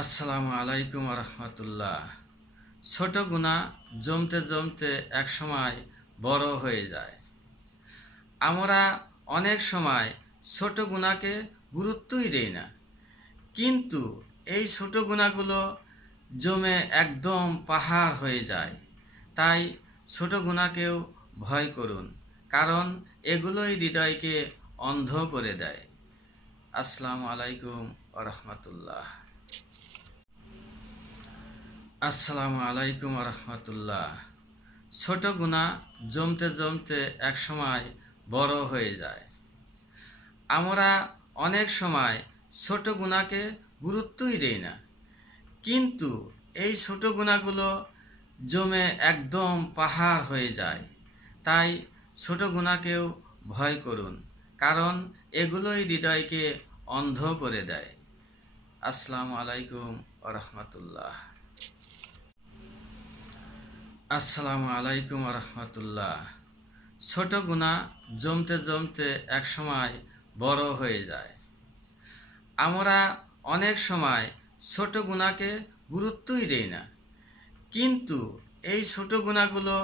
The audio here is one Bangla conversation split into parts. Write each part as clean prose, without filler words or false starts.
আসসালামু আলাইকুম রহমতুল্লাহ। ছোট গুনাহ জমতে জমতে একসময় বড় হয়ে যায়। আমরা অনেক সময় ছোট গুনাহকে গুরুত্বই দেই না, কিন্তু এই ছোট গুনাহগুলো জমে একদম পাহাড় হয়ে যায়। তাই ছোট গুনাহকেও ভয় করুন, কারণ এগুলোই হৃদয়কে অন্ধ করে দেয়। আসসালামু আলাইকুম রহমতুল্লাহ। আসসালামু আলাইকুম রহমতুল্লাহ। ছোট গুনাহ জমতে জমতে একসময় বড় হয়ে যায়। আমরা অনেক সময় ছোট গুনাহকে গুরুত্বই দেই না, কিন্তু এই ছোট গুনাহগুলো জমে একদম পাহাড় হয়ে যায়। তাই ছোট গুনাহকেও ভয় করুন, কারণ এগুলোই হৃদয়কে অন্ধ করে দেয়। আসসালামু আলাইকুম রহমতুল্লাহ। আসসালামু আলাইকুম রহমতুল্লাহ। ছোট গুনাহ জমতে জমতে একসময় বড় হয়ে যায়। আমরা অনেক সময় ছোট গুনাহকে গুরুত্বই দেই না, কিন্তু এই ছোট গুনাহগুলো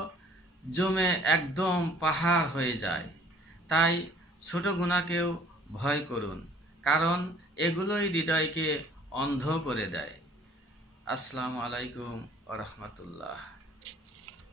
জমে একদম পাহাড় হয়ে যায়। তাই ছোট গুনাহকেও ভয় করুন, কারণ এগুলোই হৃদয়কে অন্ধ করে দেয়। আসসালামু আলাইকুম রহমতুল্লাহ।